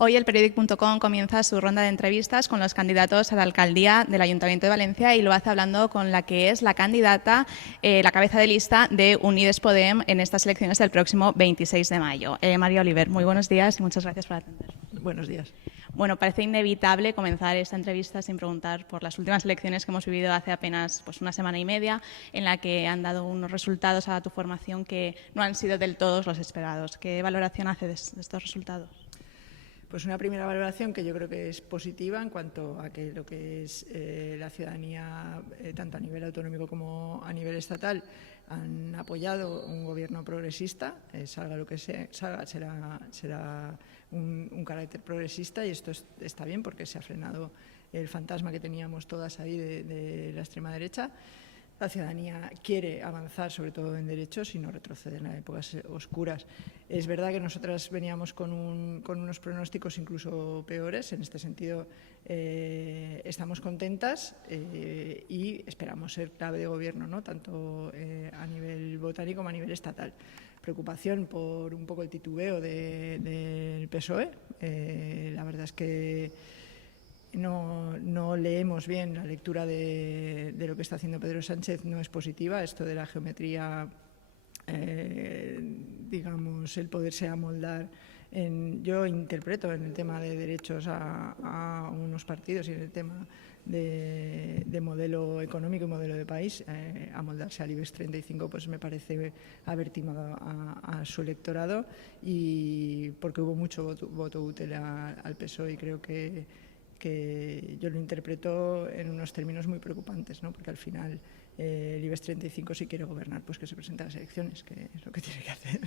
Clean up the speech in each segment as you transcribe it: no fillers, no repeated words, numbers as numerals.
Hoy el periódico.com comienza su ronda de entrevistas con los candidatos a la alcaldía del Ayuntamiento de Valencia y lo hace hablando con la que es la candidata, la cabeza de lista de Unides Podem en estas elecciones del próximo 26 de mayo. María Oliver, muy buenos días y muchas gracias por atender. Buenos días. Bueno, parece inevitable comenzar esta entrevista sin preguntar por las últimas elecciones que hemos vivido hace apenas una semana y media, en la que han dado unos resultados a tu formación que no han sido del todo los esperados. ¿Qué valoración hace de estos resultados? Pues una primera valoración que yo creo que es positiva en cuanto a que lo que es la ciudadanía, tanto a nivel autonómico como a nivel estatal, han apoyado un gobierno progresista, salga lo que salga, será un carácter progresista y esto está bien porque se ha frenado el fantasma que teníamos todas ahí de la extrema derecha. La ciudadanía quiere avanzar, sobre todo en derechos, y no retroceder en épocas oscuras. Es verdad que nosotras veníamos con unos pronósticos incluso peores. En este sentido, estamos contentas y esperamos ser clave de gobierno, ¿no? Tanto a nivel botánico como a nivel estatal. Preocupación por un poco el titubeo del PSOE. La verdad es que no leemos bien la lectura de lo que está haciendo Pedro Sánchez, no es positiva. Esto de la geometría, digamos, el poderse amoldar. Yo interpreto en el tema de derechos a unos partidos y en el tema de modelo económico y modelo de país, amoldarse al IBEX 35 pues me parece haber timado a su electorado, y porque hubo mucho voto útil al PSOE, y creo que yo lo interpreto en unos términos muy preocupantes, ¿no? Porque al final el IBEX 35, si quiere gobernar, pues que se presente a las elecciones, que es lo que tiene que hacer.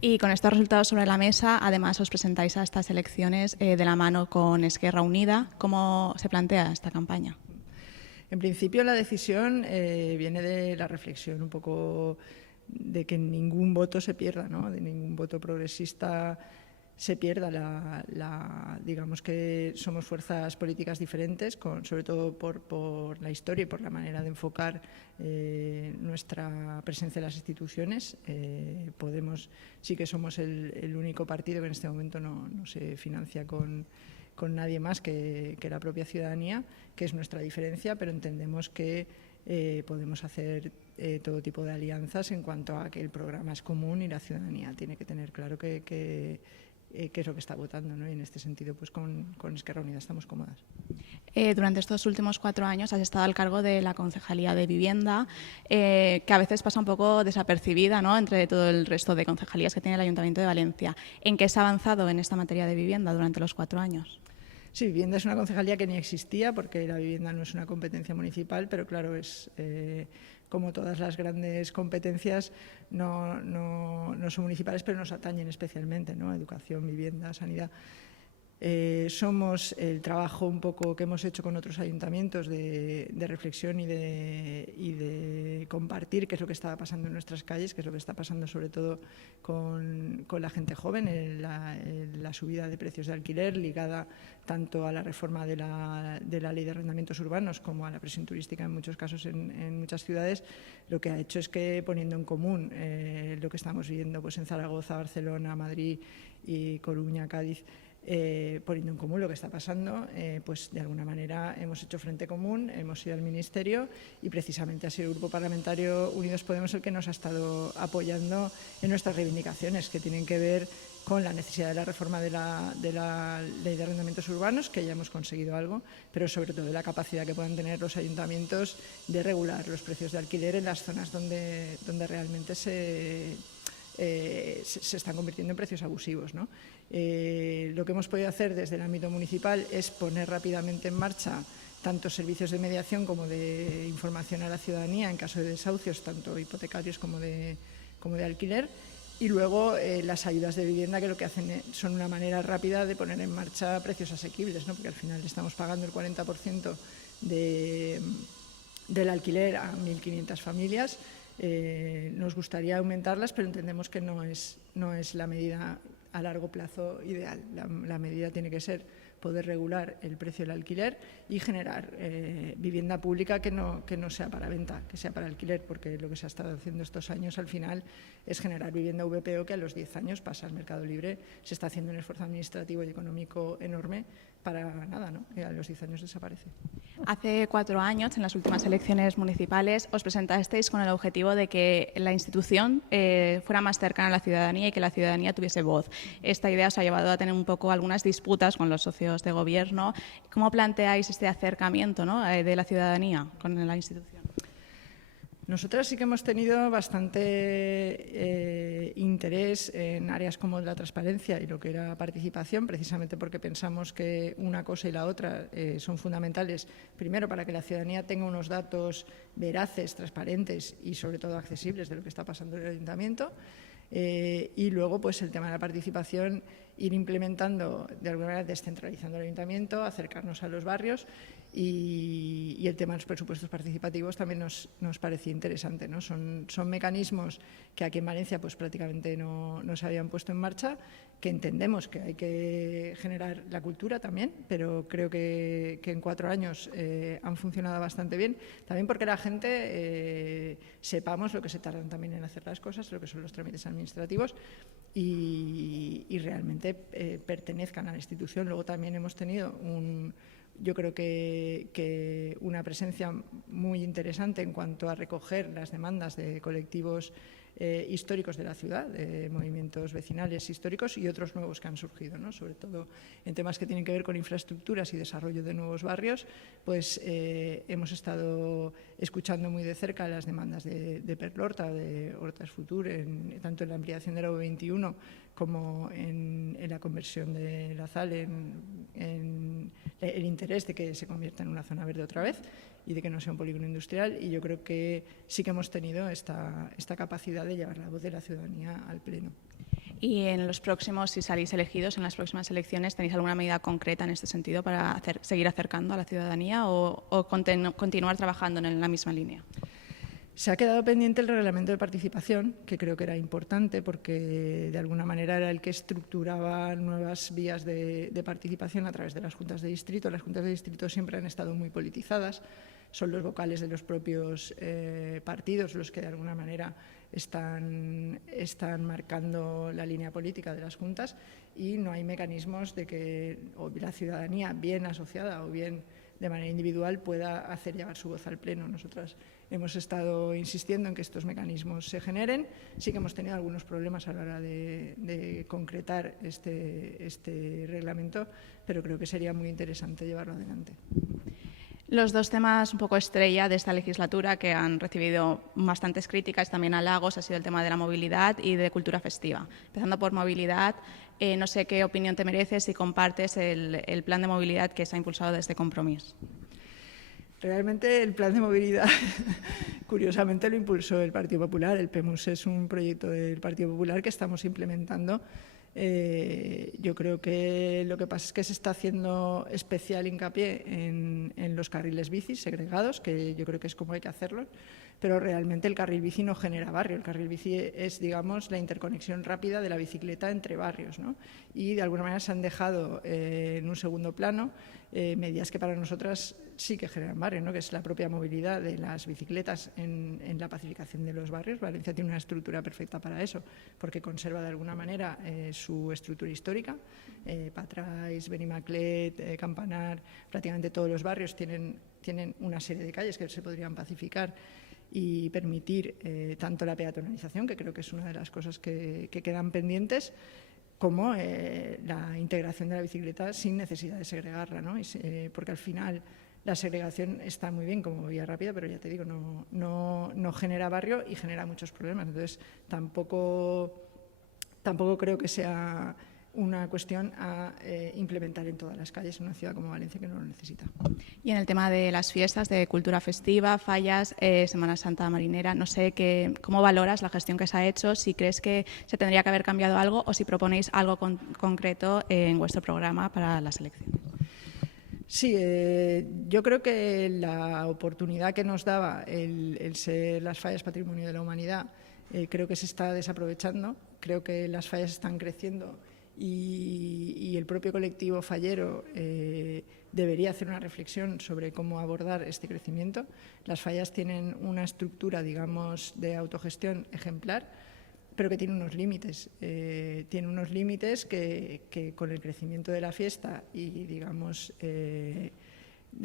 Y con estos resultados sobre la mesa, además os presentáis a estas elecciones de la mano con Esquerra Unida. ¿Cómo se plantea esta campaña? En principio la decisión viene de la reflexión un poco de que ningún voto se pierda, ¿no? De ningún voto progresista se pierda. Digamos que somos fuerzas políticas diferentes, sobre todo por la historia y por la manera de enfocar nuestra presencia en las instituciones. Podemos, sí que somos el único partido que en este momento no se financia con nadie más que la propia ciudadanía, que es nuestra diferencia, pero entendemos que podemos hacer todo tipo de alianzas en cuanto a que el programa es común y la ciudadanía tiene que tener claro qué es lo que está votando, ¿no? Y en este sentido, pues con Esquerra Unida estamos cómodas. Durante estos últimos 4 años has estado al cargo de la Concejalía de Vivienda, que a veces pasa un poco desapercibida, ¿no?, entre todo el resto de concejalías que tiene el Ayuntamiento de Valencia. ¿En qué se ha avanzado en esta materia de vivienda durante los 4 años? Sí, vivienda es una concejalía que ni existía, porque la vivienda no es una competencia municipal, pero claro, es como todas las grandes competencias, no son municipales, pero nos atañen especialmente, ¿no? Educación, vivienda, sanidad. Somos el trabajo un poco que hemos hecho con otros ayuntamientos de reflexión y de compartir qué es lo que está pasando en nuestras calles, qué es lo que está pasando sobre todo con la gente joven, la subida de precios de alquiler ligada tanto a la reforma de la ley de arrendamientos urbanos como a la presión turística en muchos casos en muchas ciudades. Lo que ha hecho es que, poniendo en común lo que estamos viendo pues en Zaragoza, Barcelona, Madrid y Coruña, Cádiz, poniendo en común lo que está pasando, pues de alguna manera hemos hecho frente común, hemos ido al Ministerio y precisamente ha sido el Grupo Parlamentario Unidos Podemos el que nos ha estado apoyando en nuestras reivindicaciones, que tienen que ver con la necesidad de la reforma de la ley de arrendamientos urbanos, que ya hemos conseguido algo, pero sobre todo de la capacidad que puedan tener los ayuntamientos de regular los precios de alquiler en las zonas donde realmente se están convirtiendo en precios abusivos, ¿no? Lo que hemos podido hacer desde el ámbito municipal es poner rápidamente en marcha tanto servicios de mediación como de información a la ciudadanía en caso de desahucios, tanto hipotecarios como de alquiler, y luego las ayudas de vivienda, que lo que hacen son una manera rápida de poner en marcha precios asequibles, ¿no? Porque al final estamos pagando el 40% del alquiler a 1.500 familias. Nos gustaría aumentarlas, pero entendemos que no es la medida a largo plazo ideal. La medida tiene que ser poder regular el precio del alquiler y generar vivienda pública que no sea para venta, que sea para alquiler, porque lo que se ha estado haciendo estos años al final es generar vivienda VPO que a los 10 años pasa al mercado libre. Se está haciendo un esfuerzo administrativo y económico enorme para nada, ¿no? Y a los 10 años desaparece. Hace 4 años, en las últimas elecciones municipales, os presentasteis con el objetivo de que la institución fuera más cercana a la ciudadanía y que la ciudadanía tuviese voz. Esta idea os ha llevado a tener un poco algunas disputas con los socios de gobierno. ¿Cómo planteáis este acercamiento, ¿no?, de la ciudadanía con la institución? Nosotras sí que hemos tenido bastante interés en áreas como la transparencia y lo que era participación, precisamente porque pensamos que una cosa y la otra son fundamentales, primero para que la ciudadanía tenga unos datos veraces, transparentes y sobre todo accesibles de lo que está pasando en el ayuntamiento. Y luego, pues el tema de la participación, ir implementando, de alguna manera descentralizando el ayuntamiento, acercarnos a los barrios y el tema de los presupuestos participativos también nos parecía interesante, ¿no? Son mecanismos que aquí en Valencia pues prácticamente no se habían puesto en marcha, que entendemos que hay que generar la cultura también, pero creo que en 4 años han funcionado bastante bien, también porque la gente sepamos lo que se tardan también en hacer las cosas, lo que son los trámites administrativos y realmente pertenezcan a la institución. Luego también hemos tenido yo creo que una presencia muy interesante en cuanto a recoger las demandas de colectivos históricos de la ciudad, de movimientos vecinales históricos y otros nuevos que han surgido, ¿no? Sobre todo en temas que tienen que ver con infraestructuras y desarrollo de nuevos barrios, pues hemos estado escuchando muy de cerca las demandas de Perlhorta, de Hortas Futur, tanto en la ampliación de la V21 como en la conversión de la ZAL, en el interés de que se convierta en una zona verde otra vez y de que no sea un polígono industrial, y yo creo que sí que hemos tenido esta capacidad de llevar la voz de la ciudadanía al pleno. Y en los próximos, si salís elegidos en las próximas elecciones, ¿tenéis alguna medida concreta en este sentido para seguir acercando a la ciudadanía o continuar trabajando en la misma línea? Se ha quedado pendiente el reglamento de participación, que creo que era importante porque de alguna manera era el que estructuraba nuevas vías de participación a través de las juntas de distrito. Las juntas de distrito siempre han estado muy politizadas, son los vocales de los propios partidos los que de alguna manera están marcando la línea política de las juntas y no hay mecanismos de que la ciudadanía, bien asociada o bien de manera individual, pueda hacer llegar su voz al pleno. Nosotras hemos estado insistiendo en que estos mecanismos se generen. Sí que hemos tenido algunos problemas a la hora de concretar este reglamento, pero creo que sería muy interesante llevarlo adelante. Los 2 temas un poco estrella de esta legislatura que han recibido bastantes críticas, también halagos, ha sido el tema de la movilidad y de cultura festiva. Empezando por movilidad, no sé qué opinión te mereces, si compartes el plan de movilidad que se ha impulsado desde Compromís. Realmente el plan de movilidad, curiosamente, lo impulsó el Partido Popular. El PEMUS es un proyecto del Partido Popular que estamos implementando. Yo creo que lo que pasa es que se está haciendo especial hincapié en los carriles bici segregados, que yo creo que es como hay que hacerlo, pero realmente el carril bici no genera barrio. El carril bici es, digamos, la interconexión rápida de la bicicleta entre barrios, ¿no? Y de alguna manera se han dejado en un segundo plano medidas que para nosotras sí que generan barrio, ¿no? Que es la propia movilidad de las bicicletas en la pacificación de los barrios. Valencia tiene una estructura perfecta para eso, porque conserva de alguna manera su estructura histórica. Patrais, Benimaclet, Campanar, prácticamente todos los barrios tienen una serie de calles que se podrían pacificar y permitir tanto la peatonalización, que creo que es una de las cosas que quedan pendientes, como la integración de la bicicleta sin necesidad de segregarla, ¿no? Porque al final la segregación está muy bien como vía rápida, pero ya te digo, no genera barrio y genera muchos problemas. Entonces, tampoco creo que sea una cuestión a implementar en todas las calles en una ciudad como Valencia, que no lo necesita. Y en el tema de las fiestas, de cultura festiva, fallas, Semana Santa marinera, no sé cómo valoras la gestión que se ha hecho, si crees que se tendría que haber cambiado algo o si proponéis algo concreto en vuestro programa para las elecciones. Sí, yo creo que la oportunidad que nos daba el ser las fallas Patrimonio de la Humanidad creo que se está desaprovechando. Creo que las fallas están creciendo y el propio colectivo fallero debería hacer una reflexión sobre cómo abordar este crecimiento. Las fallas tienen una estructura, digamos, de autogestión ejemplar, pero que tiene unos límites. Tiene unos límites que con el crecimiento de la fiesta y, digamos, de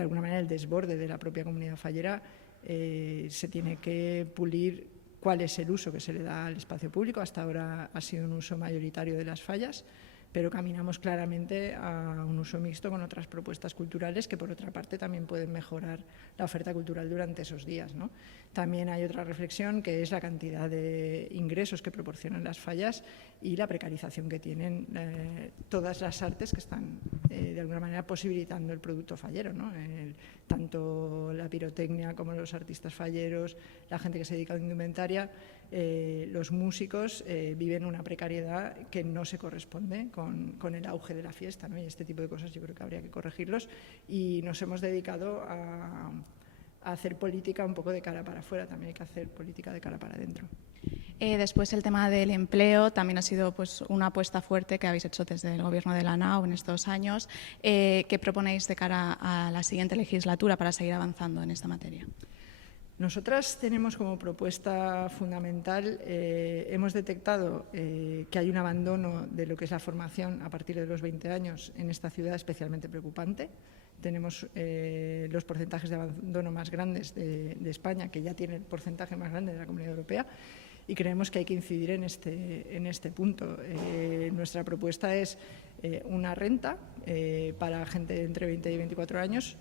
alguna manera el desborde de la propia comunidad fallera, se tiene que pulir cuál es el uso que se le da al espacio público. Hasta ahora ha sido un uso mayoritario de las fallas, pero caminamos claramente a un uso mixto con otras propuestas culturales que, por otra parte, también pueden mejorar la oferta cultural durante esos días, ¿no? También hay otra reflexión, que es la cantidad de ingresos que proporcionan las fallas y la precarización que tienen todas las artes que están, de alguna manera, posibilitando el producto fallero, ¿no? Tanto la pirotecnia como los artistas falleros, la gente que se dedica a la indumentaria, los músicos viven una precariedad que no se corresponde con el auge de la fiesta, ¿no? Y este tipo de cosas yo creo que habría que corregirlos, y nos hemos dedicado a hacer política un poco de cara para afuera. También hay que hacer política de cara para adentro. Después el tema del empleo también ha sido pues una apuesta fuerte que habéis hecho desde el Gobierno de la NAO en estos años. ¿Qué proponéis de cara a la siguiente legislatura para seguir avanzando en esta materia? Nosotras tenemos como propuesta fundamental, hemos detectado que hay un abandono de lo que es la formación a partir de los 20 años en esta ciudad, especialmente preocupante. Tenemos los porcentajes de abandono más grandes de España, que ya tiene el porcentaje más grande de la Comunidad Europea, y creemos que hay que incidir en este punto. Nuestra propuesta es una renta para gente entre 20 y 24 años,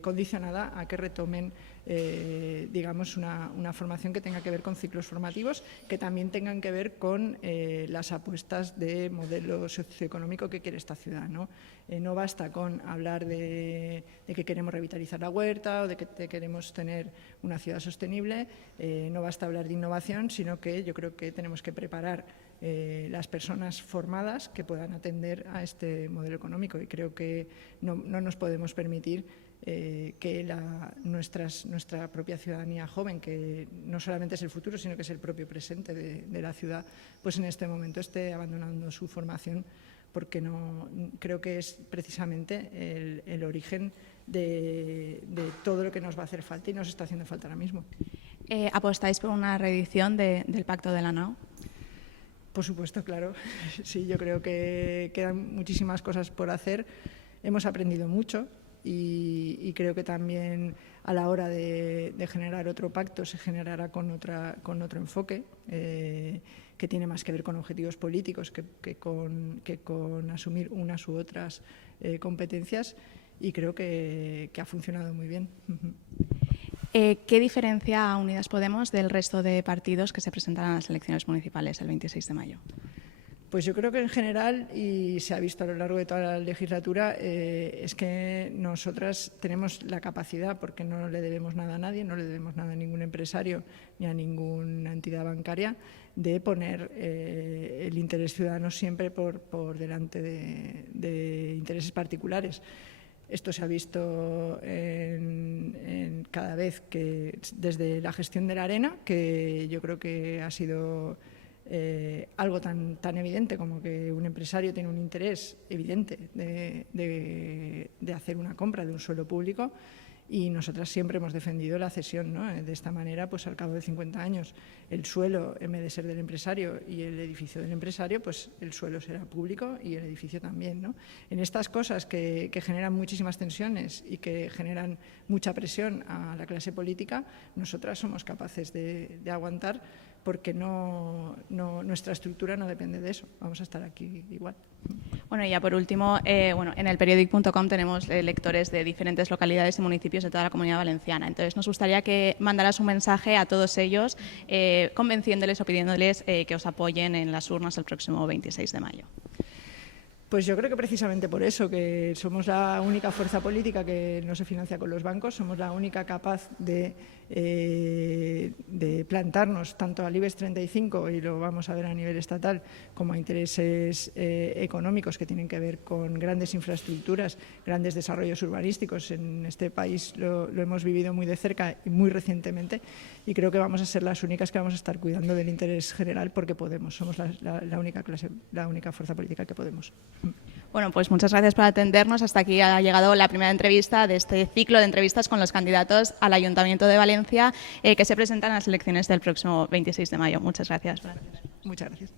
condicionada a que retomen digamos, una formación que tenga que ver con ciclos formativos, que también tengan que ver con las apuestas de modelo socioeconómico que quiere esta ciudad, ¿no? No basta con hablar de que queremos revitalizar la huerta o de que queremos tener una ciudad sostenible, no basta hablar de innovación, sino que yo creo que tenemos que preparar las personas formadas que puedan atender a este modelo económico, y creo que no nos podemos permitir que nuestra propia ciudadanía joven, que no solamente es el futuro, sino que es el propio presente de la ciudad, pues en este momento esté abandonando su formación, porque no creo que es precisamente el origen de todo lo que nos va a hacer falta y nos está haciendo falta ahora mismo. ¿Apostáis por una reedición del Pacto de la NAO? Por supuesto, claro. Sí, yo creo que quedan muchísimas cosas por hacer. Hemos aprendido mucho. Y creo que también a la hora de generar otro pacto se generará con otro enfoque que tiene más que ver con objetivos políticos que con asumir unas u otras competencias, y creo que ha funcionado muy bien. ¿Qué diferencia a Unidas Podemos del resto de partidos que se presentarán a las elecciones municipales el 26 de mayo? Pues yo creo que en general, y se ha visto a lo largo de toda la legislatura, es que nosotras tenemos la capacidad, porque no le debemos nada a nadie, no le debemos nada a ningún empresario ni a ninguna entidad bancaria, de poner el interés ciudadano siempre por delante de intereses particulares. Esto se ha visto en cada vez que, desde la gestión de la Arena, que yo creo que ha sido algo tan evidente como que un empresario tiene un interés evidente de hacer una compra de un suelo público, y nosotras siempre hemos defendido la cesión, ¿no? De esta manera, pues al cabo de 50 años, el suelo, en vez de ser del empresario y el edificio del empresario, pues el suelo será público y el edificio también, ¿no? En estas cosas que generan muchísimas tensiones y que generan mucha presión a la clase política, nosotras somos capaces de aguantar, porque nuestra estructura no depende de eso. Vamos a estar aquí igual. Bueno, y ya por último, en el periodic.com tenemos lectores de diferentes localidades y municipios de toda la Comunidad Valenciana. Entonces, nos gustaría que mandaras un mensaje a todos ellos, convenciéndoles o pidiéndoles que os apoyen en las urnas el próximo 26 de mayo. Pues yo creo que precisamente por eso, que somos la única fuerza política que no se financia con los bancos, somos la única capaz de de plantarnos tanto al IBEX 35, y lo vamos a ver a nivel estatal, como a intereses económicos que tienen que ver con grandes infraestructuras, grandes desarrollos urbanísticos. En este país lo hemos vivido muy de cerca y muy recientemente, y creo que vamos a ser las únicas que vamos a estar cuidando del interés general, porque podemos, somos la única fuerza política que podemos. Bueno, pues muchas gracias por atendernos. Hasta aquí ha llegado la primera entrevista de este ciclo de entrevistas con los candidatos al Ayuntamiento de Valencia que se presentan a las elecciones del próximo 26 de mayo. Muchas gracias. Muchas gracias.